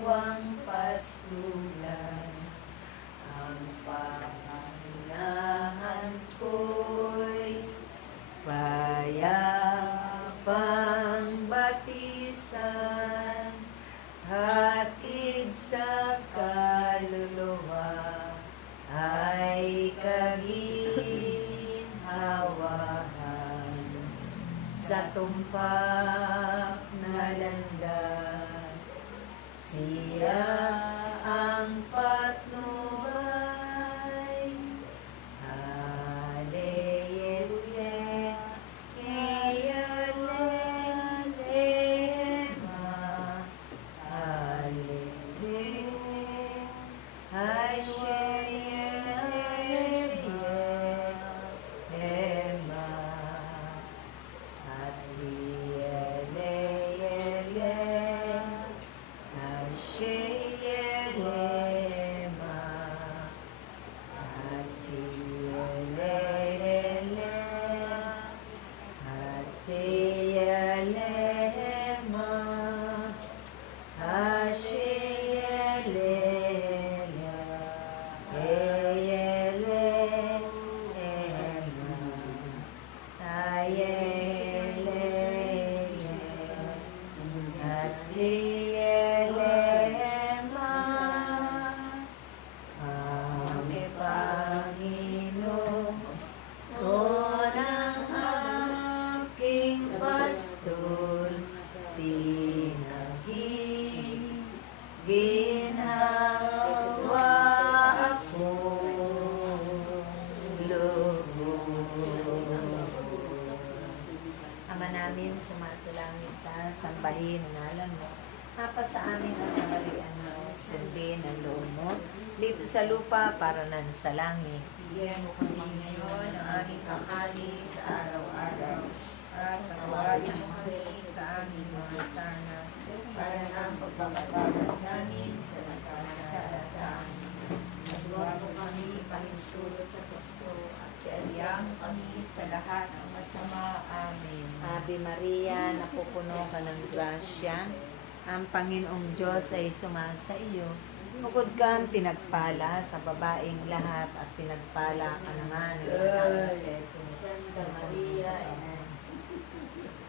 kapwang pastulan. Ang pangangailangan ko'y payapang batisan, hatid sa kaluluwa ay kaginhawahan. Sa tumpak na landas, siya ang patnubay. Aleyete, eyalelema, alete, aisheyelema, atiyeleyele, aisheyelema, atiyelele, atiyelema, asheyelele, eyelema, ayeleye, atiyelema. Ame Panginoon, o ng aking pastor, ginhawa akong lubos. Ama namin, sumasalangit ka, sambahin ang ngalan mo. Hapa sa amin ang kaharian mo, sundin ang loob mo, dito sa lupa para nan sa langit. Bigyan mo kami ngayon ang aming kakanin sa araw-araw at patawarin mo kami sa aming mga sana para na ang pagpapatawad namin sa nagkasala sa amin. At huwag mo kami pahintulot sa tukso at ialiyang mo kami sa lahat ng masama. Amen. Ave Maria, napupuno ka ng grasya, ang Panginoong Diyos ay sumasa iyo. Bukod kang pinagpala sa babaeng lahat at pinagpala ka naman ng anak si Jesus. Santa Maria,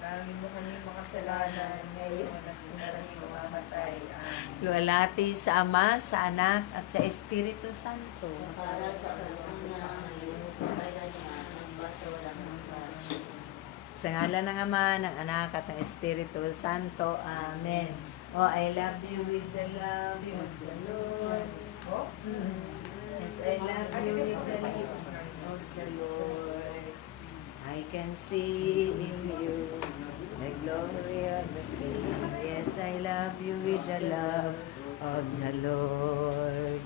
Pagkain mo kami makasalanan ngayon at kung kami mamamatay. Amen. Luwalhati sa Ama, sa Anak, at sa Espiritu Santo. Para sa kanyang ngayon, kailanman ang bato ng mga. Sa ngalan ng Ama, ng Anak, at ng Espiritu Santo. Amen. Oh, I love you with the love of the Lord. Oh? Yes, I love you with the love of the Lord. I can see in you the glory of the King. Yes, I love you with the love of the Lord.